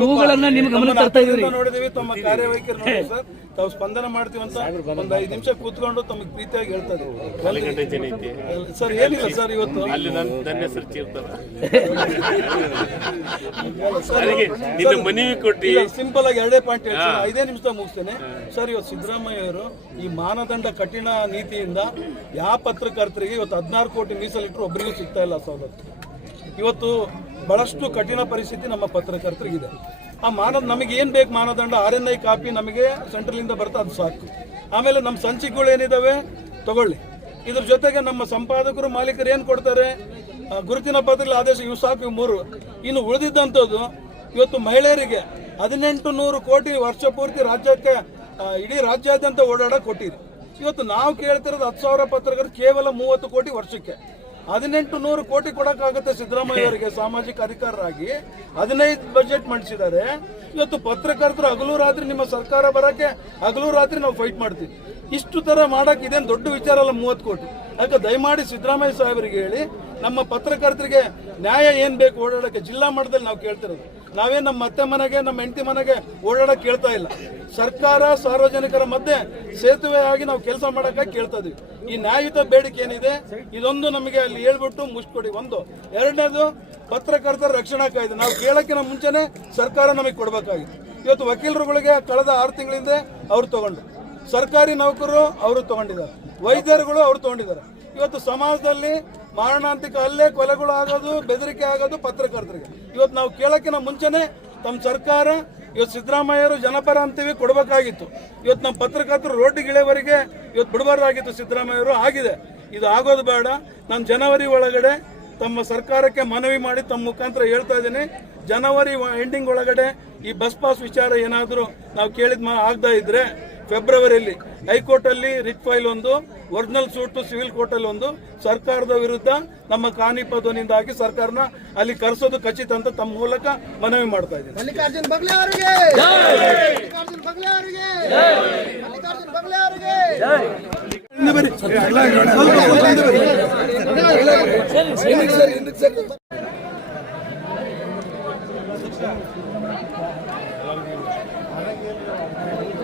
ನೋವುಗಳನ್ನ ನಿಮ್ ಗಮನ ತರ್ತಾ ನೋಡಿದೀವಿ ತಮ್ಮ ಕಾರ್ಯವೈಖರಿ ಸರ್ ತಾವು ಸ್ಪಂದನ ಮಾಡ್ತೀವಿ ಅಂತ ಒಂದ್ ಐದು ನಿಮಿಷ ಕೂತ್ಕೊಂಡು ತಮಗೆ ಪ್ರೀತಿಯಾಗಿ ಹೇಳ್ತಾ ಸರ್ ಏನಿಲ್ಲ ಸರ್ ಇವತ್ತು ಅಲ್ಲಿ ಕೊಟ್ಟಿ ಸಿಂಪಲ್ ಆಗಿ ಎರಡೇ ಪಾಯಿಂಟ್ ಹೇಳ್ತೀನಿ ಐದೇ ನಿಮಿಷದಾಗ ಮುಗಿಸ್ತೇನೆ ಸರ್ ಇವತ್ತು ಅವರು ಈ ಮಾನದಂಡ ಕಠಿಣ ನೀತಿಯಿಂದ ಯಾವ ಪತ್ರಕರ್ತರಿಗೆ ಇವತ್ತು ಹದಿನಾರು ಕೋಟಿ ಮೀಸಲಿಟ್ಟರು ಒಬ್ಬರಿಗೂ ಸಿಗ್ತಾ ಇಲ್ಲ ಸವಲತ್ತು ಇವತ್ತು ಬಹಳಷ್ಟು ಕಠಿಣ ಪರಿಸ್ಥಿತಿ ನಮ್ಮ ಪತ್ರಕರ್ತರಿಗಿದೆ ಆ ಮಾನದ ನಮಗೆ ಏನು ಬೇಕು ಮಾನದಂಡ ಆರ್ ಎನ್ ಐ ಕಾಪಿ ನಮಗೆ ಸೆಂಟ್ರಲಿಂದ ಬರ್ತಾ ಅದು ಸಾಕು ಆಮೇಲೆ ನಮ್ಮ ಸಂಚಿಕೆಗಳು ಏನಿದ್ದಾವೆ ತಗೊಳ್ಳಿ ಇದ್ರ ಜೊತೆಗೆ ನಮ್ಮ ಸಂಪಾದಕರು ಮಾಲೀಕರು ಏನು ಕೊಡ್ತಾರೆ ಗುರುತಿನ ಪತ್ರ ಆದೇಶ ಇವು ಸಾಕು ಇವು ಮೂರು ಇನ್ನು ಉಳಿದಿದ್ದಂಥದ್ದು ಇವತ್ತು ಮಹಿಳೆಯರಿಗೆ ಹದಿನೆಂಟು ನೂರು ಕೋಟಿ ವರ್ಷ ಪೂರ್ತಿ ರಾಜ್ಯಕ್ಕೆ ಇಡೀ ರಾಜ್ಯಾದ್ಯಂತ ಓಡಾಡ ಕೊಟ್ಟಿದೆ ಇವತ್ತು ನಾವು ಕೇಳ್ತಿರೋದು ಹತ್ತು ಸಾವಿರ ಪತ್ರಕರು ಕೇವಲ ಮೂವತ್ತು ಕೋಟಿ ವರ್ಷಕ್ಕೆ ಹದಿನೆಂಟು ನೂರು ಕೋಟಿ ಕೊಡಕ್ಕಾಗುತ್ತೆ ಸಿದ್ದರಾಮಯ್ಯ ಅವರಿಗೆ ಸಾಮಾಜಿಕ ಅಧಿಕಾರರಾಗಿ ಹದಿನೈದು ಬಜೆಟ್ ಮಂಡಿಸಿದ್ದಾರೆ ಇವತ್ತು ಪತ್ರಕರ್ತರು ಹಗಲು ರಾತ್ರಿ ನಿಮ್ಮ ಸರ್ಕಾರ ಬರಕ್ಕೆ ಹಗಲು ರಾತ್ರಿ ನಾವು ಫೈಟ್ ಮಾಡ್ತೀವಿ ಇಷ್ಟು ತರ ಮಾಡಕ್ ಇದೇನು ದೊಡ್ಡ ವಿಚಾರ ಅಲ್ಲ ಮೂವತ್ತು ಕೋಟಿ ಯಾಕೆ ದಯಮಾಡಿ ಸಿದ್ದರಾಮಯ್ಯ ಸಾಹೇಬರಿಗೆ ಹೇಳಿ ನಮ್ಮ ಪತ್ರಕರ್ತರಿಗೆ ನ್ಯಾಯ ಏನ್ ಬೇಕು ಓಡಾಡಕ್ಕೆ ಜಿಲ್ಲಾ ಮಟ್ಟದಲ್ಲಿ ನಾವು ಕೇಳ್ತಿರೋದು ನಾವೇ ನಮ್ಮ ಮತ್ತೆ ಮನೆಗೆ ನಮ್ಮ ಹೆಂಡತಿ ಮನೆಗೆ ಓಡಾಡಕ್ಕೆ ಕೇಳ್ತಾ ಇಲ್ಲ ಸರ್ಕಾರ ಸಾರ್ವಜನಿಕರ ಮಧ್ಯೆ ಸೇತುವೆ ಆಗಿ ನಾವು ಕೆಲಸ ಮಾಡೋಕೆ ಕೇಳ್ತಾ ಇದೀವಿ ಈ ನ್ಯಾಯಯುತ ಬೇಡಿಕೆ ಏನಿದೆ ಇದೊಂದು ನಮಗೆ ಅಲ್ಲಿ ಹೇಳ್ಬಿಟ್ಟು ಮುಷ್ಕೊಡಿ ಒಂದು ಎರಡನೇದು ಪತ್ರಕರ್ತರ ರಕ್ಷಣಾ ಕಾಯ್ದೆ ನಾವು ಕೇಳೋಕ್ಕಿಂತ ಮುಂಚೆನೆ ಸರ್ಕಾರ ನಮಗೆ ಕೊಡಬೇಕಾಗಿತ್ತು ಇವತ್ತು ವಕೀಲರುಗಳಿಗೆ ಕಳೆದ ಆರು ತಿಂಗಳಿಂದ ಅವ್ರು ತಗೊಂಡ್ರು ಸರ್ಕಾರಿ ನೌಕರರು ಅವರು ತಗೊಂಡಿದ್ದಾರೆ ವೈದ್ಯರುಗಳು ಅವರು ತಗೊಂಡಿದ್ದಾರೆ ಇವತ್ತು ಸಮಾಜದಲ್ಲಿ ಮಾರಣಾಂತಿಕ ಹಲ್ಲೆ ಕೊಲೆಗಳು ಆಗೋದು ಬೆದರಿಕೆ ಆಗೋದು ಪತ್ರಕರ್ತರಿಗೆ ಇವತ್ತು ನಾವು ಕೇಳೋಕ್ಕಿಂತ ಮುಂಚೆನೇ ತಮ್ಮ ಸರ್ಕಾರ ಇವತ್ತು ಸಿದ್ದರಾಮಯ್ಯರು ಜನಪರ ಅಂತೀವಿ ಕೊಡಬೇಕಾಗಿತ್ತು ಇವತ್ತು ನಮ್ಮ ಪತ್ರಕರ್ತರು ರೋಡ್ ಗಿಳೆಯವರಿಗೆ ಇವತ್ತು ಬಿಡಬಾರ್ದಾಗಿತ್ತು ಸಿದ್ದರಾಮಯ್ಯರು ಆಗಿದೆ ಇದು ಆಗೋದು ಬೇಡ ನಾನು ಜನವರಿ ಒಳಗಡೆ ತಮ್ಮ ಸರ್ಕಾರಕ್ಕೆ ಮನವಿ ಮಾಡಿ ತಮ್ಮ ಮುಖಾಂತರ ಹೇಳ್ತಾ ಇದ್ದೀನಿ ಜನವರಿ ಎಂಡಿಂಗ್ ಒಳಗಡೆ ಈ ಬಸ್ ಪಾಸ್ ವಿಚಾರ ಏನಾದರೂ ನಾವು ಕೇಳಿದ ಮಾ ಆಗದೇ ಇದ್ದರೆ ಫೆಬ್ರವರಿಯಲ್ಲಿ ಅಲ್ಲಿ ರಿಟ್ ಫೈಲ್ ಒಂದು ಒರಿಜಿನಲ್ ಸೂಟ್ ಸಿವಿಲ್ ಕೋರ್ಟ್ ಅಲ್ಲಿ ಒಂದು ಸರ್ಕಾರದ ವಿರುದ್ಧ ನಮ್ಮ ಕಾನೀಪ ಹಾಕಿ ಸರ್ಕಾರನ ಅಲ್ಲಿ ಕರೆಸೋದು ಖಚಿತ ಅಂತ ತಮ್ಮ ಮೂಲಕ ಮನವಿ ಮಾಡ್ತಾ ಇದ್ದೀನಿ